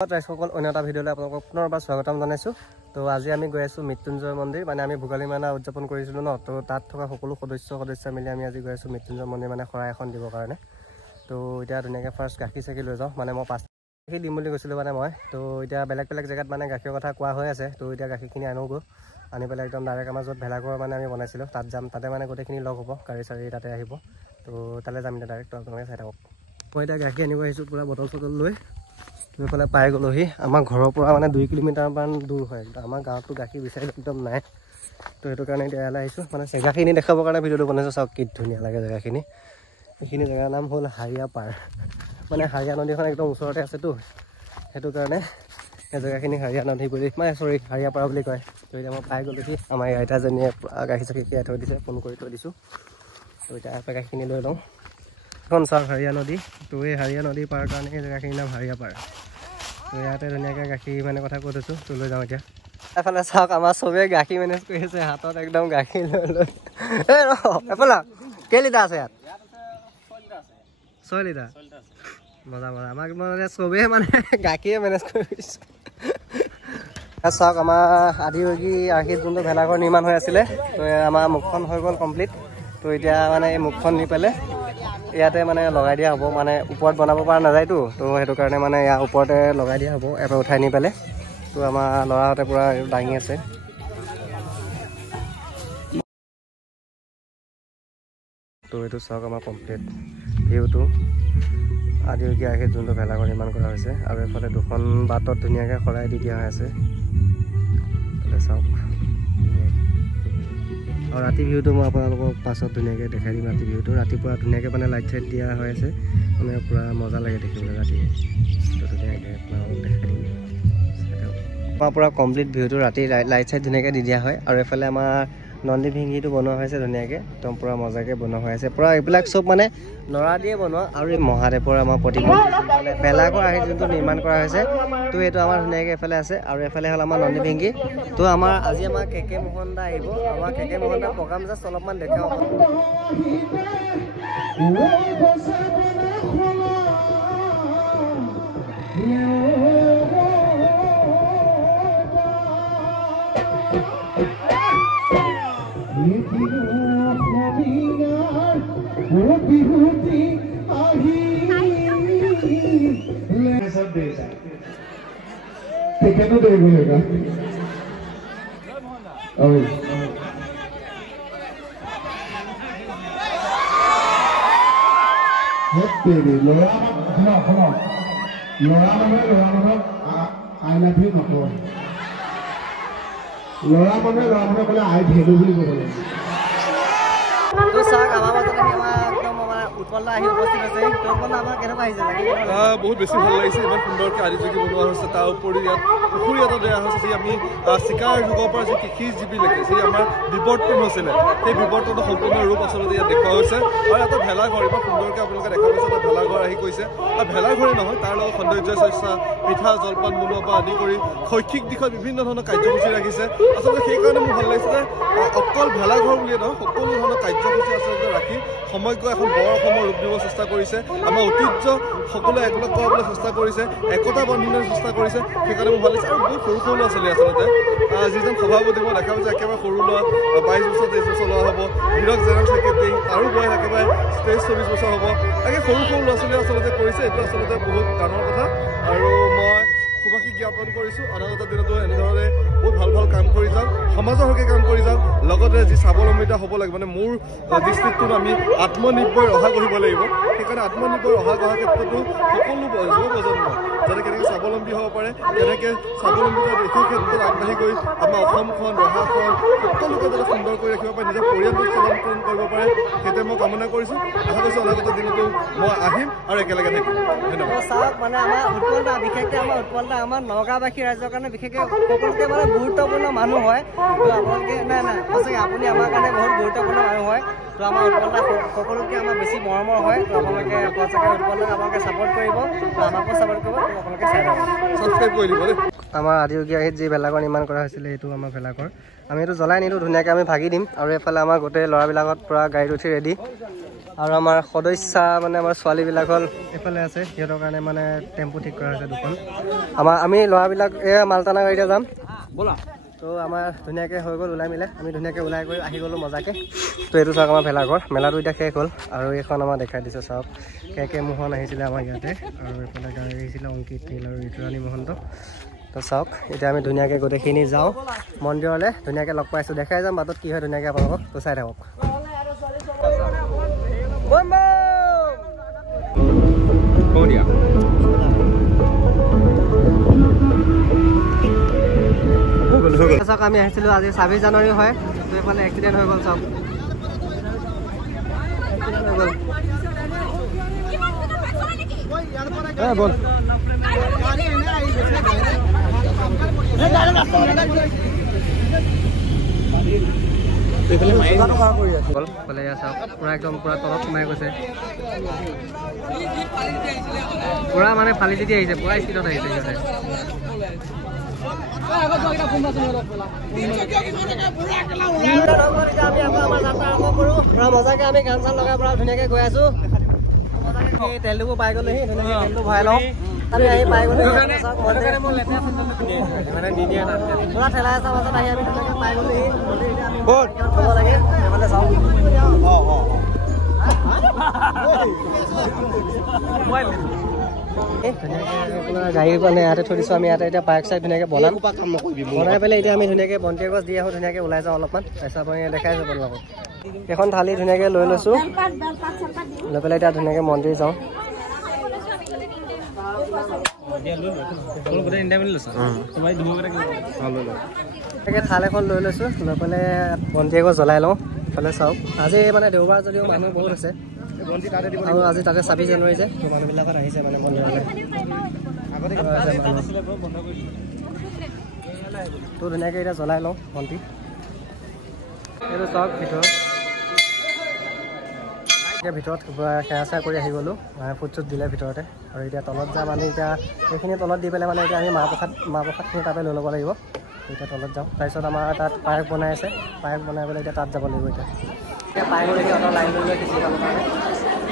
ৰাইজসকল অন্য এটা ভিডিঅ'লৈ আপোনালোকক পুনৰবাৰ স্বাগতম জনাইছোঁ। তো আজি আমি গৈ আছোঁ মৃত্যুঞ্জয় মন্দিৰ, মানে আমি ভোগালী মেলা উদযাপন কৰিছিলোঁ ন। তো তাত থকা সকলো সদস্য মিলি আমি আজি গৈ আছোঁ মৃত্যুঞ্জয় মন্দিৰ, মানে শৰাই এখন দিবৰ কাৰণে। তো এতিয়া ধুনীয়াকৈ ফাৰ্ষ্ট গাখীৰ চাখি লৈ যাওঁ, মানে মই 5 গাখীৰ দিম বুলি কৈছিলোঁ মানে মই। তো এতিয়া বেলেগ জেগাত মানে গাখীৰৰ কথা কোৱা হৈ আছে। তো এতিয়া গাখীৰখিনি আনোগৈ, আনি পেলাই একদম ডাইৰেক্ট আমাৰ য'ত ভেলাঘৰ মানে আমি বনাইছিলোঁ তাত যাম। তাতে মানে গোটেইখিনি লগ হ'ব, গাড়ী চাড়ী তাতে আহিব। তো তালৈ যাম এতিয়া ডাইৰেক্ট, আপোনালোকে চাই থাকক। মই এতিয়া গাখীৰ আনিব আহিছোঁ পূৰা বটল চটল লৈ। এইফালে পাই গ'লোহি। আমাৰ ঘৰৰ পৰা মানে 2 কিলোমিটাৰমান দূৰ হয়। আমাৰ গাঁৱততো গাখীৰ বিচাৰি একদম নাই। তো সেইটো কাৰণে এতিয়া ইয়ালৈ আহিছোঁ, মানে জেগাখিনি দেখাবৰ কাৰণে ভিডিঅ'টো বনাইছোঁ। চাওক কি ধুনীয়া লাগে জেগাখিনি। এইখিনি জেগাৰ নাম হ'ল হাৰিয়া পাৰ, মানে হাৰিয়া নদীখন একদম ওচৰতে আছেতো, সেইটো কাৰণে এই জেগাখিনি হাৰিয়া নদী বুলি মানে হাৰিয়া পাৰ বুলি কয়। তো এতিয়া মই পাই গ'লোহি। আমাৰ আইতাজনীয়ে গাখীৰ চাখীৰ খীৰাই থৈ দিছে, ফোন কৰি থৈ দিছোঁ। তো এতিয়া গাখীৰখিনি লৈ লওঁ। এখন চাওক হাৰিয়া নদী। তো এই হাৰিয়া নদী পাৰ কাৰণে এই জেগাখিনিৰ নাম হাৰিয়া পাৰ। তো ইয়াতে ধুনীয়াকৈ গাখীৰ মানে কথা কৈ থৈছোঁ। তো লৈ যাওঁ এতিয়া। এফালে চাওক আমাৰ চবেই গাখীৰ মেনেজ কৰি আছে, হাতত একদম গাখীৰ লৈ এই এফালে কেই লিটাৰ আছে ইয়াত? 6 লিটাৰ। মজা আমাক মানে চবেই মানে গাখীৰে মেনেজ কৰিছোঁ। চাওক আমাৰ আদিবাসী আৰ্হিত যোনটো ভেলাঘৰ নিৰ্মাণ হৈ আছিলে, তো আমাৰ মুখখন হৈ গ'ল কমপ্লিট। তো এতিয়া মানে এই মুখখন নি পেলাই ইয়াতে মানে লগাই দিয়া হ'ব, মানে ওপৰত বনাব পৰা নাযায়তো। তো সেইটো কাৰণে মানে ইয়াৰ ওপৰতে লগাই দিয়া হ'ব, এবাৰ উঠাই নি পেলাই। তো আমাৰ ল'ৰাহঁতে পূৰা দাঙি আছে। তো এইটো চাওক আমাৰ কমপ্লিট ভিউটো আদিবাসী আৰ্হিত যোনটো ভেলাঘৰ নিৰ্মাণ কৰা হৈছে। আৰু এইফালে 2খন বাটত ধুনীয়াকৈ শৰাই দি দিয়া হৈ আছে। চাওক আৰু ৰাতি ভিউটো মই আপোনালোকক পাছত ধুনীয়াকৈ দেখাই দিম। ৰাতি ভিউটো ৰাতিপুৱা ধুনীয়াকৈ মানে লাইট চাইট দিয়া হৈ আছে, মানে পূৰা মজা লাগে দেখিবলৈ ৰাতি। তো ধুনীয়াকৈ আপোনালোকক দেখাই দিম। আমাৰ পূৰা কমপ্লিট ভিউটো ৰাতি লাইট চাইট ধুনীয়াকৈ দি দিয়া হয়। আৰু এইফালে আমাৰ নন্দী ভিংগিটো বনোৱা হৈছে ধুনীয়াকৈ, একদম পূৰা মজাকৈ বনোৱা হৈ আছে। পূৰা এইবিলাক চব মানে নৰা দিয়ে বনোৱা। আৰু এই মহাদেৱৰ আমাৰ প্ৰতিমা মানে ভেলাঘৰ আহি যোনটো নিৰ্মাণ কৰা হৈছে, তো এইটো আমাৰ ধুনীয়াকৈ এইফালে আছে। আৰু এইফালে হ'ল আমাৰ নন্দী ভিংগি। তো আজি আমাৰ কে মোহন দা আহিব। আমাৰ কে মোহন দা প্ৰগ্ৰাম জাষ্ট অলপমান দেখাওঁ। टिकट दे बोलेगा I love you নকয়, ল'ৰা মানুহে ক'লে আই ভেলু বুলি ক'ব লাগে। তো চাওক আমাৰ মাজত আহি আমাৰ একদম আমাৰ উৎপল দা আহি উপস্থিত আছে। তো উৎপল দা আমাৰ কেনেকুৱা আহিছে? বহুত বেছি ভাল লাগিছে, ইমান সুন্দৰকৈ আদিযোগী বনোৱা হৈছে। তাৰ উপৰি ইয়াত পুখুৰী এটা দিয়া হৈছে, যি আমি চিকাৰ যুগৰ পৰা যি কৃষিজীৱীলৈকে যি আমাৰ বিৱৰ্তন হৈছিলে, সেই বিৱৰ্তনৰ সম্পূৰ্ণ ৰূপ আচলতে ইয়াত দেখুওৱা হৈছে। আৰু এটা ভেলাঘৰ ইমান সুন্দৰকৈ আপোনালোকে দেখা পাইছে। এটা ভেলাঘৰ আহি গৈছে, আৰু ভেলাঘৰে নহয়, তাৰ লগত সৌন্দৰ্য চৰ্চা, পিঠা জলপান বনোৱাৰ পৰা আদি কৰি শৈক্ষিক দিশত বিভিন্ন ধৰণৰ কাৰ্যসূচী ৰাখিছে। আচলতে সেইকাৰণে মোৰ ভাল লাগিছে যে অকল ভেলাঘৰ বুলিয়ে নহয়, সকলো ধৰণৰ কাৰ্যসূচী আচলতে ৰাখি সমগ্ৰ এখন বৰ অসমৰ ৰূপ দিব চেষ্টা কৰিছে। আমাৰ ঐতিহ্য সকলোৱে একলগ কৰাবলৈ চেষ্টা কৰিছে, একতা বান্ধিবলৈ চেষ্টা কৰিছে। সেইকাৰণে মোৰ ভাল লাগিছে। আৰু বহুত সৰু ল'ৰা ছোৱালী আচলতে যিজন সভাপতি মই দেখা পাইছোঁ, একেবাৰে সৰু ল'ৰা 22 বছৰ 23 বছৰ ল'ৰা হ'ব। হীৰক জেনেৰেল ছেক্ৰেটাৰী আৰু বয়স একেবাৰে 23-24 বছৰ হ'ব। তাকে সৰু ল'ৰা ছোৱালীয়ে আচলতে কৰিছে। এইটো আচলতে বহুত ডাঙৰ কথা। আৰু মই সুবাসী জ্ঞাপন কৰিছোঁ, অনাগত দিনতো এনেধৰণে বহুত ভাল কাম কৰি যাওক, সমাজৰ হকে কাম কৰি যাওক। লগতে যি স্বাৱলম্বিতা হ'ব লাগে, মানে মোৰ ডিষ্ট্ৰিক্টটোত আমি আত্মনিৰ্ভৰ ৰহা কৰিব লাগিব। সেইকাৰণে আত্মনিৰ্ভৰ ৰহা কৰাৰ ক্ষেত্ৰতো সকলো যুৱ প্ৰজন্ম যাতে কেনেকৈ স্বাৱলম্বী হ'ব পাৰে, কেনেকৈ স্বাৱলম্বিতা দেখুৱাৰ ক্ষেত্ৰত আগবাঢ়ি গৈ আমাৰ অসমখন ৰহাখন সকলোকে যাতে সুন্দৰ কৰি ৰাখিব পাৰে, নিজৰ পৰিয়ালটো স্থানান্তৰণ কৰিব পাৰে, সেইটোৱে মই কামনা কৰিছোঁ। আশা কৰিছোঁ অনাগত দিনতো মই আহিম আৰু একেলগে থাকিম। ধন্যবাদ। চাওক মানে আমাৰ উৎপল দা, বিশেষকৈ আমাৰ উৎপল দা আমাৰ নগাঁওবাসী ৰাইজৰ কাৰণে বিশেষকৈ সকলোতকৈ মানে গুৰুত্বপূৰ্ণ মানুহ হয়। তো আপোনালোকে নাই সঁচাকৈ আপুনি আমাৰ কাৰণে বহুত গুৰুত্বপূৰ্ণ মানুহ হয়। তো আমাৰ উৎপল দা সকলোতকৈ আমাৰ বেছি মৰমৰ হয়। তো আপোনালোকে সঁচাকৈ উৎপল দাক আপোনালোকে ছাপোৰ্ট কৰিব, তো আমাকো ছাপোৰ্ট কৰিব, আপোনালোকে চাই থাকক, ছাবস্ক্ৰাইব কৰি দিব দেই। আমাৰ আদিবাসী আৰ্হিত যি ভেলাঘৰ নিৰ্মাণ কৰা হৈছিলে, এইটো আমাৰ ভেলাঘৰ। আমি এইটো জ্বলাই নিদিওঁ, ধুনীয়াকৈ আমি ভাগি দিম। আৰু এইফালে আমাৰ গোটেই ল'ৰাবিলাকত পূৰা গাড়ীত উঠি ৰেডি। আৰু আমাৰ সদস্য মানে আমাৰ ছোৱালীবিলাক হ'ল এইফালে আছে সিহঁতৰ কাৰণে মানে টেম্পু ঠিক কৰা হৈছে দুখন আমি ল'ৰাবিলাক এয়া মালটানা গাড়ীতে যাম ব'লা তো আমাৰ ধুনীয়াকৈ হৈ গ'ল ওলাই মিলে আমি ধুনীয়াকৈ ওলাই গৈ আহি গ'লোঁ মজাকৈ তো এইটো চাওক আমাৰ ভেলাঘৰ মেলাটো এতিয়া শেষ হ'ল আৰু এইখন আমাৰ দেখাই দিছে চাওক কে মোহন আহিছিলে আমাৰ ইয়াতে আৰু এইফালে গাড়ী আহিছিলে অংকিত নীল আৰু ঋতুৰাণী মহন্ত তো চাওক এতিয়া আমি ধুনীয়াকৈ গোটেইখিনি যাওঁ মন্দিৰলৈ ধুনীয়াকৈ লগ পাইছোঁ দেখাই যাম বাটত কি হয় ধুনীয়াকৈ আপোনালোকক তো চাই থাকক চাওক আমি আহিছিলোঁ আজি 26 জানুৱাৰী হয় তো এইফালে এক্সিডেণ্ট হৈ গ'ল চাওক বল পুৰা একদম পুৰা তলত সোমাই গৈছে পুৰা মানে ফালি যদি আহিছে পুৰা স্পীডত আহিছে মজাকে আমি গান চান লগাই পুৰা ধুনীয়াকে গৈ আছো তেলটো পাই গ'লোহি ধুনীয়াকে তেলটো ভৰাই লওঁ আমি আহি পাই গ'লো পুৰা ঠেলা হেঁচা মাজত আহি আমি ধুনীয়াকে পাই গ'লোহি থ'ব লাগে সেইফালে চাওঁ গাড়ী মানে ইয়াতে থৈ দিছোঁ আমি ইয়াতে এতিয়া বাইক চাইক ধুনীয়াকৈ বনাই পেলাই এতিয়া আমি ধুনীয়াকৈ বন্তি গছ দি আহোঁ ধুনীয়াকৈ ওলাই যাওঁ অলপমান তাৰপিছত আপুনি দেখাই যাব লগত এখন থালি ধুনীয়াকৈ লৈ লৈছোঁ লৈ পেলাই এতিয়া ধুনীয়াকৈ মন্দিৰ যাওঁ থাল এখন লৈ লৈছোঁ লৈ পেলাই বন্তি গছ জ্বলাই লওঁ এইফালে চাওক আজি মানে দেওবাৰ যদিও মানুহ বহুত আছে আৰু আজি তাতে 26 জানুৱাৰী যে মানুহবিলাকত আহিছে মানে মন্দিৰলৈ তো ধুনীয়াকৈ এতিয়া জ্বলাই লওঁ বন্তি এইটো চাওক ভিতৰত এতিয়া ভিতৰত সেৱা চেৱা কৰি আহি গ'লোঁ ফুট চুট দিলে ভিতৰতে আৰু এতিয়া তলত যাম আমি এতিয়া এইখিনি তলত দি পেলাই মানে এতিয়া আমি মাহ প্ৰসাদখিনি তাতে লৈ ল'ব লাগিব এতিয়া তলত যাওঁ তাৰপিছত আমাৰ তাত পায়স বনাই আছে পায়স বনাই পেলাই এতিয়া তাত যাব লাগিব এতিয়া পায়স দেখি অলপ লাইন লৈ লৈ দিছোঁ কাৰণে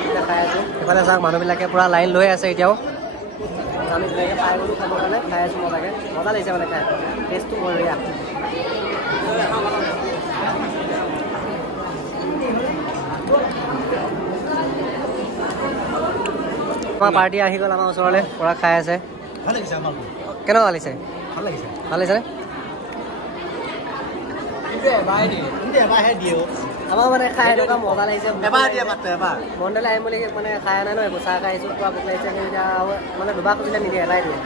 এতিয়া খাই আছোঁ সেইফালে চাওক মানুহবিলাকে পূৰা লাইন লৈ আছে এতিয়াও আমি ধুনীয়াকৈ পায়স খাবৰ কাৰণে খাই আছোঁ মজাকৈ মজা লাগিছে মানে খাই টেষ্টটো বঢ়িয়া আমাৰ পাৰ্টি আহি গ'ল আমাৰ ওচৰলৈ পূৰা খাই আছে কেনেকুৱা লাগিছে ভাল লাগিছেনে আমাৰ মানে খাই এনেকুৱা মজা লাগিছে মন্দিৰলৈ আহিম বুলি মানে খাই নাই ন একো চাহ খাই আহিছোঁ পূৰা ভোক লাগিছে এতিয়া মানে দুবাৰ খুজিলে নিদিয়ে এটাই দিয়ে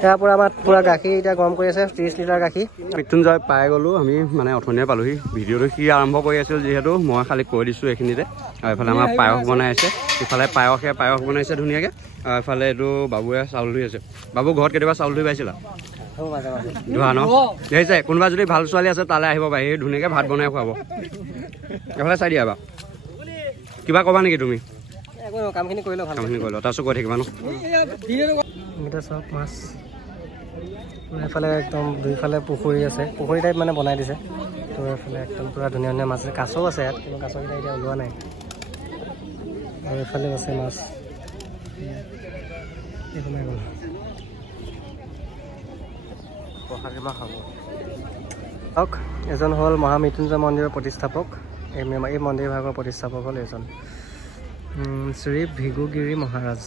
সেয়া পূৰা আমাৰ পূৰা গাখীৰ এতিয়া গৰম কৰি আছে 30 লিটাৰ গাখীৰ মৃত্যুঞ্জয় পাই গ'লোঁ আমি মানে অথনিয়ে পালোহি ভিডিঅ'টো সি আৰম্ভ কৰি আছিল যিহেতু মই খালি কৈ দিছোঁ এইখিনিতে আৰু এইফালে আমাৰ পায়স বনাই আছে ইফালে পায়স বনাইছে ধুনীয়াকৈ আৰু এইফালে এইটো বাবুৱে চাউল ধুই আছে বাবু ঘৰত কেতিয়াবা চাউল ধুই পাইছিলা ধোৱা ন দেখিছে কোনোবা যদি ভাল ছোৱালী আছে তালৈ আহিব পাৰি ধুনীয়াকৈ ভাত বনাই খুৱাব এইফালে চাই দিয়া বা কিবা ক'বা নেকি তুমি কামখিনি কৰি লওঁ তাৰপিছত কৈ থাকিবা ন এইকেইটা চাওক মাছ এইফালে একদম দুইফালে পুখুৰী আছে পুখুৰী টাইপ মানে বনাই দিছে তো এইফালে একদম পূৰা ধুনীয়া ধুনীয়া মাছ আছে কাছও আছে ইয়াত কিন্তু কাছকেইটা এতিয়া ওলোৱা নাই আৰু এইফালেও আছে মাছ সোমাই গ'ল চাওক এজন হ'ল মহামৃত্যুঞ্জয় মন্দিৰৰ প্ৰতিষ্ঠাপক এই মন্দিৰ ভাগৰ প্ৰতিষ্ঠাপক হ'ল এজন শ্ৰী ভিগুগিৰি মহাৰাজ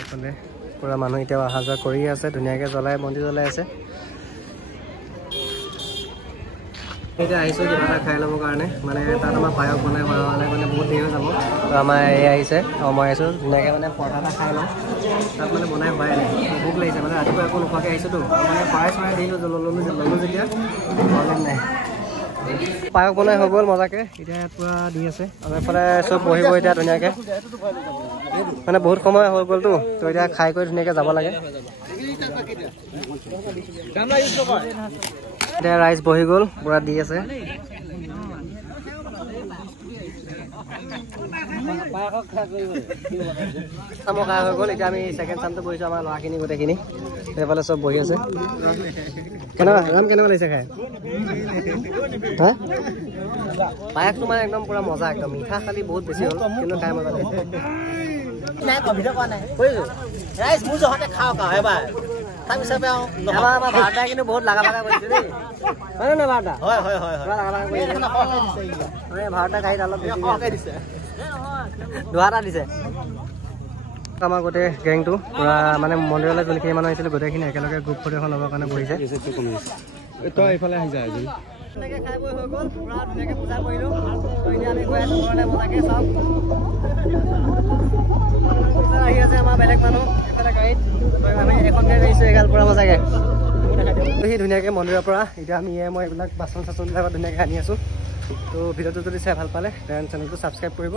এইফালে পূৰা মানুহ এতিয়াও অহা যোৱা কৰি আছে ধুনীয়াকৈ বন্তি জ্বলাই আছে এতিয়া আহিছোঁ কিবা এটা খাই ল'বৰ কাৰণে মানে তাত আমাৰ পায়স বনাই হোৱালে মানে বহুত দেৰি হৈ যাব তো আমাৰ এই আহিছে আৰু মই আহিছোঁ ধুনীয়াকৈ মানে পৰঠা এটা খাই লওঁ তাত মানে বনাই হোৱাই নাই ভোক লাগিছে মানে ৰাতিপুৱা একো নোখোৱাকৈ আহিছোঁতো মানে চৰাই দিলোঁ ল'লোঁ যেতিয়া প্ৰব্লেম নাই পায়স বনাই হৈ গ'ল মজাকৈ এতিয়া ইয়াত পূৰা দি আছে আৰু এইফালে চব বহিব এতিয়া ধুনীয়াকৈ মানে বহুত সময় হৈ গ'লতো তো এতিয়া খাই কৰি ধুনীয়াকৈ যাব লাগে এতিয়া ৰাইজ বহি গ'ল পূৰা দি আছে চামৰ খাই হৈ গ'ল এতিয়া আমি ছেকেণ্ড চামটো বহিছোঁ আমাৰ ল'ৰাখিনি গোটেইখিনি সেইফালে চব বহি আছে কেনেকুৱা ৰাম কেনেকুৱা লাগিছে খাই হা পায়সটো মানে একদম পুৰা মজা একদম মিঠা খালি বহুত বেছি হ'ল কিন্তু খাই মজা লাগিছে আমাৰ ভাৰতাই কিন্তু বহুত লাগা লাগা কৰিছে দেই হয় নে ভাৰতা ভাৰতা খাই অলপ দিছে দুটা দিছে আমাৰ গোটেই গেংটো পুৰা মানে মন্দিৰলৈ যোনখিনি মানুহ আহিছিল গোটেইখিনি একেলগে গ্ৰুপ ফটো এখন ল'বৰ কাৰণে বহিছে তই এইফালে আহি যায় ধুনীয়াকৈ খাই বৈ হৈ গ'ল পুৰা ধুনীয়াকৈ পূজা কৰিলোঁ এতিয়া আমি গৈ আছোঁ ঘৰলৈ মজাকৈ চাওক আহি আছে আমাৰ বেলেগ মানুহ এইফালে গাড়ীত আমি এখন গাড়ী আহিছোঁ এগাল পুৰা মজাকৈ সি ধুনীয়াকৈ মন্দিৰৰ পৰা এতিয়া আমি মই এইবিলাক বাচন চাচনবিলাকত ধুনীয়াকৈ আনি আছোঁ তো ভিডিঅ'টো যদি চাই ভাল পালে তেন চেনেলটো ছাবস্ক্ৰাইব কৰিব